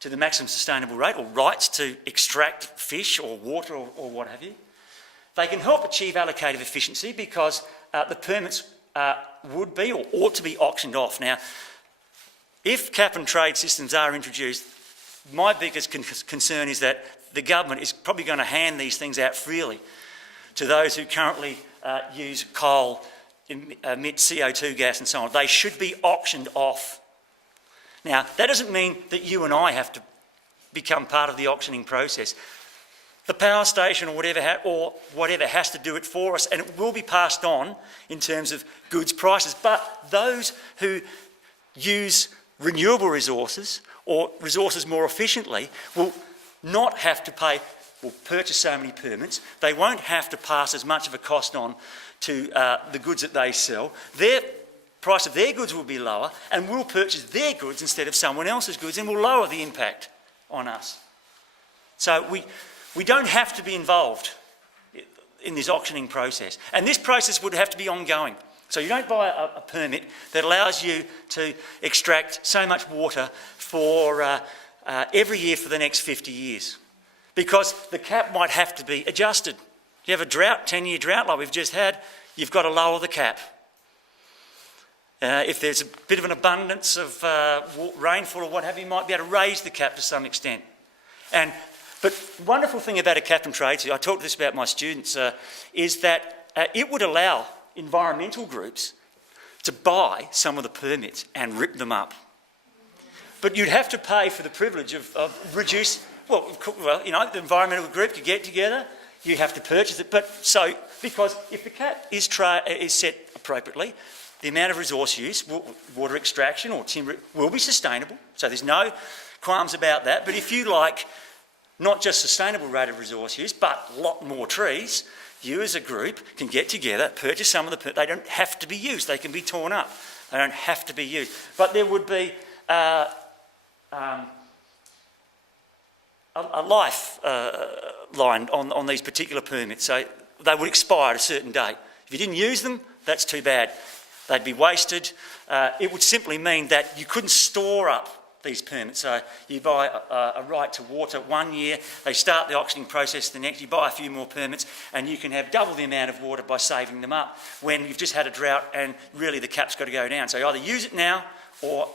to the maximum sustainable rate, or rights to extract fish or water or what have you. They can help achieve allocative efficiency because the permits would be or ought to be auctioned off. Now, if cap and trade systems are introduced, my biggest concern is that the government is probably going to hand these things out freely to those who currently use coal, emit CO2 gas and so on. They should be auctioned off. Now, that doesn't mean that you and I have to become part of the auctioning process. The power station or whatever has to do it for us, and it will be passed on in terms of goods prices. But those who use renewable resources or resources more efficiently will not have to pay or purchase so many permits. They won't have to pass as much of a cost on to the goods that they sell. Their price of their goods will be lower, and we'll purchase their goods instead of someone else's goods, and will lower the impact on us. So we don't have to be involved in this auctioning process. And this process would have to be ongoing. So you don't buy a permit that allows you to extract so much water for every year for the next 50 years. Because the cap might have to be adjusted. You have a drought, 10-year drought like we've just had, you've got to lower the cap. If there's a bit of an abundance of rainfall or what have you, you might be able to raise the cap to some extent. But the wonderful thing about a cap and trade, I talked this about my students, is that it would allow environmental groups to buy some of the permits and rip them up. But you'd have to pay for the privilege of reduce. Well, you know, the environmental group could get together. You have to purchase it. Because if the cap is set appropriately, the amount of resource use, water extraction or timber, will be sustainable. So there's no qualms about that. But if you like not just sustainable rate of resource use, but a lot more trees, you as a group can get together, purchase some of the. They don't have to be used. They can be torn up. They don't have to be used. But there would be a life line on these particular permits. So they would expire at a certain date. If you didn't use them, that's too bad. They'd be wasted. It would simply mean that you couldn't store up these permits. So you buy a right to water 1 year, they start the auctioning process the next, you buy a few more permits, and you can have double the amount of water by saving them up when you've just had a drought and really the cap's got to go down. So you either use it now or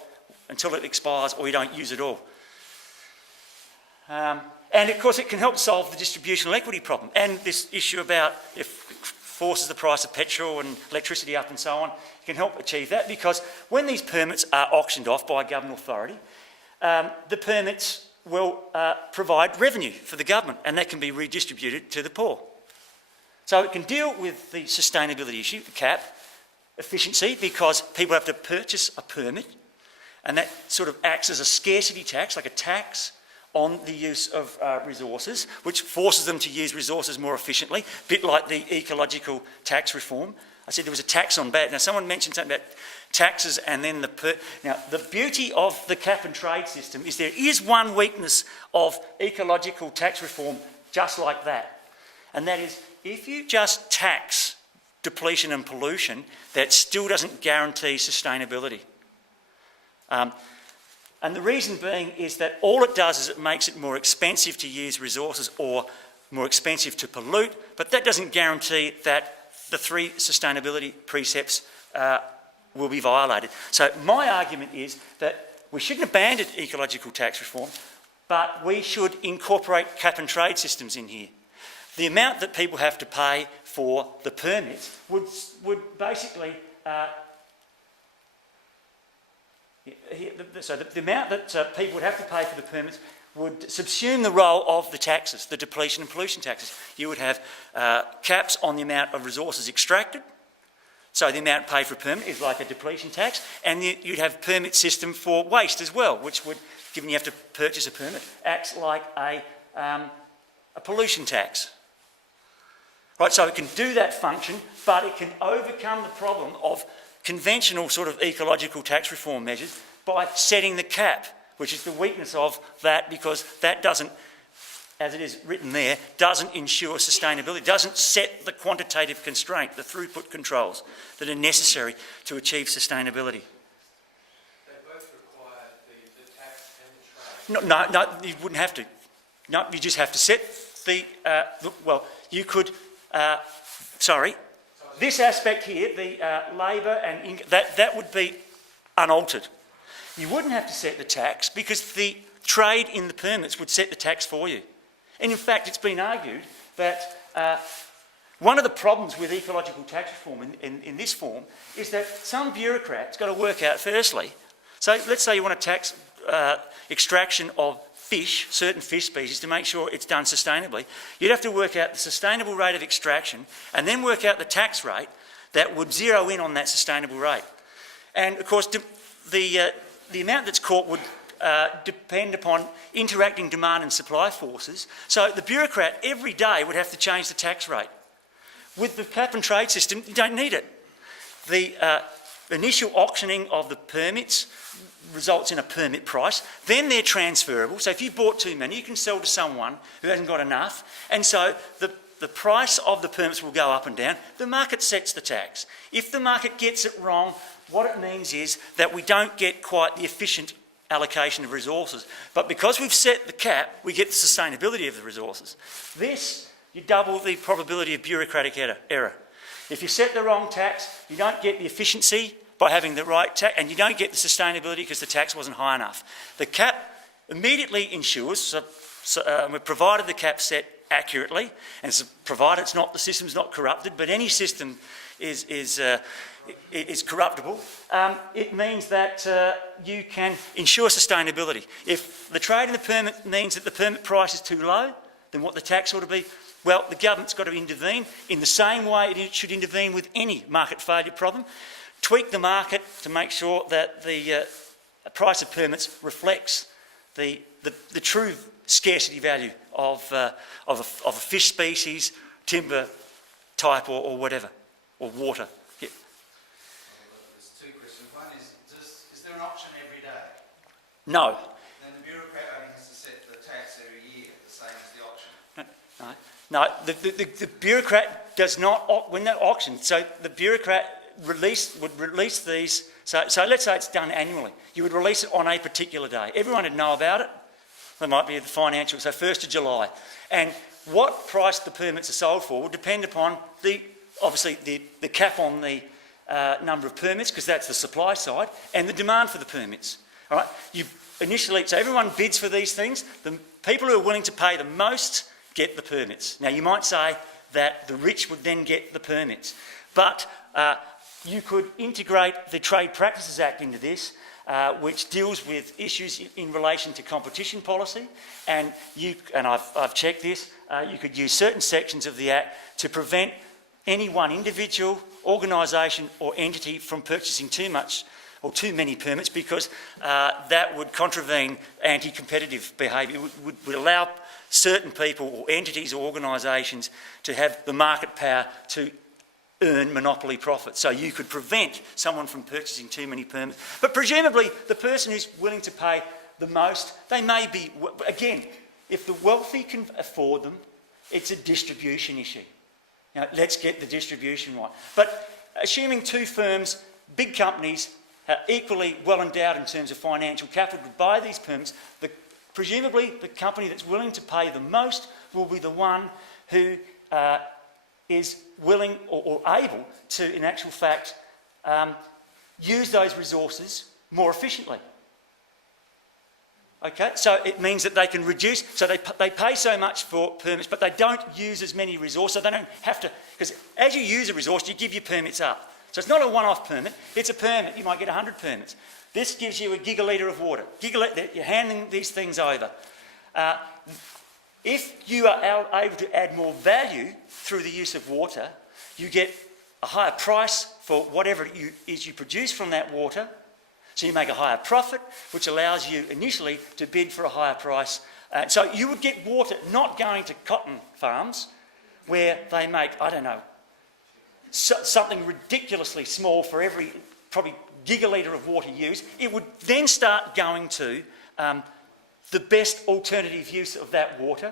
until it expires, or you don't use it all. And of course it can help solve the distributional equity problem and this issue about if forces the price of petrol and electricity up and so on, it can help achieve that, because when these permits are auctioned off by a government authority, the permits will provide revenue for the government, and that can be redistributed to the poor. So it can deal with the sustainability issue, the cap, efficiency, because people have to purchase a permit, and that sort of acts as a scarcity tax, like a tax on the use of resources, which forces them to use resources more efficiently, a bit like the ecological tax reform. I said there was a tax on bad. Now, someone mentioned something about taxes and then Now, the beauty of the cap and trade system is there is one weakness of ecological tax reform just like that. And that is, if you just tax depletion and pollution, that still doesn't guarantee sustainability. And the reason being is that all it does is it makes it more expensive to use resources or more expensive to pollute, but that doesn't guarantee that the 3 sustainability precepts will be violated. So my argument is that we shouldn't abandon ecological tax reform, but we should incorporate cap and trade systems in here. The amount that people have to pay for the permits would basically... So the amount that people would have to pay for the permits would subsume the role of the taxes, the depletion and pollution taxes. You would have caps on the amount of resources extracted, so the amount paid for a permit is like a depletion tax, and you'd have a permit system for waste as well, which would, given you have to purchase a permit, acts like a pollution tax. Right, so it can do that function, but it can overcome the problem of conventional sort of ecological tax reform measures by setting the cap, which is the weakness of that, because that doesn't, as it is written there, doesn't ensure sustainability, doesn't set the quantitative constraint, the throughput controls that are necessary to achieve sustainability. They both require the tax and the trade No, you wouldn't have to. No, you just have to set well, you could, this aspect here, the labour and that would be unaltered. You wouldn't have to set the tax because the trade in the permits would set the tax for you. And in fact, it's been argued that one of the problems with ecological tax reform in this form is that some bureaucrats got to work out firstly, so let's say you want to tax extraction of fish, certain fish species, to make sure it's done sustainably. You'd have to work out the sustainable rate of extraction and then work out the tax rate that would zero in on that sustainable rate. And of course, the amount that's caught would depend upon interacting demand and supply forces. So the bureaucrat every day would have to change the tax rate. With the cap and trade system, you don't need it. The initial auctioning of the permits results in a permit price, then they're transferable. So if you bought too many, you can sell to someone who hasn't got enough, and so the price of the permits will go up and down. The market sets the tax. If the market gets it wrong, what it means is that we don't get quite the efficient allocation of resources. But because we've set the cap, we get the sustainability of the resources. This, you double the probability of bureaucratic error. If you set the wrong tax, you don't get the efficiency by having the right tax, and you don't get the sustainability because the tax wasn't high enough. The cap immediately ensures, we've provided the cap set accurately, and provided it's not, the system's not corrupted, but any system is corruptible. It means that you can ensure sustainability. If the trade in the permit means that the permit price is too low, then what the tax ought to be, well, the government's got to intervene in the same way it should intervene with any market failure problem. Tweak the market to make sure that the price of permits reflects the true scarcity value of a fish species, timber type or whatever, or water. Yeah. There's two questions. One is there an auction every day? No. Then the bureaucrat only has to set the tax every year, the same as the auction? No, the bureaucrat does not, when they're auctioned, so the bureaucrat would release these, so let's say it's done annually. You would release it on a particular day. Everyone would know about it. There might be the financial, so 1st of July. And what price the permits are sold for will depend upon obviously the cap on the number of permits, because that's the supply side, and the demand for the permits. All right? So everyone bids for these things. The people who are willing to pay the most get the permits. Now, you might say that the rich would then get the permits, but you could integrate the Trade Practices Act into this, which deals with issues in relation to competition policy, and I've checked this, you could use certain sections of the Act to prevent any one individual, organisation or entity from purchasing too much or too many permits, because that would contravene anti-competitive behaviour. It would allow certain people or entities or organisations to have the market power to earn monopoly profits. So you could prevent someone from purchasing too many permits. But presumably the person who's willing to pay the most, they may be, again, if the wealthy can afford them, it's a distribution issue. Now, let's get the distribution right. But assuming two firms, big companies, equally well endowed in terms of financial capital to buy these permits, presumably the company that's willing to pay the most will be the one who is willing or able to, in actual fact, use those resources more efficiently. Okay, so it means that they can reduce, so they pay so much for permits, but they don't use as many resources, so they don't have to, because as you use a resource, you give your permits up. So it's not a one-off permit, it's a permit. You might get 100 permits. This gives you a gigalitre of water. You're handing these things over. If you are able to add more value through the use of water, you get a higher price for whatever it is you produce from that water. So you make a higher profit, which allows you initially to bid for a higher price. So you would get water not going to cotton farms where they make, I don't know, something ridiculously small for every probably gigalitre of water used. It would then start going to the best alternative use of that water,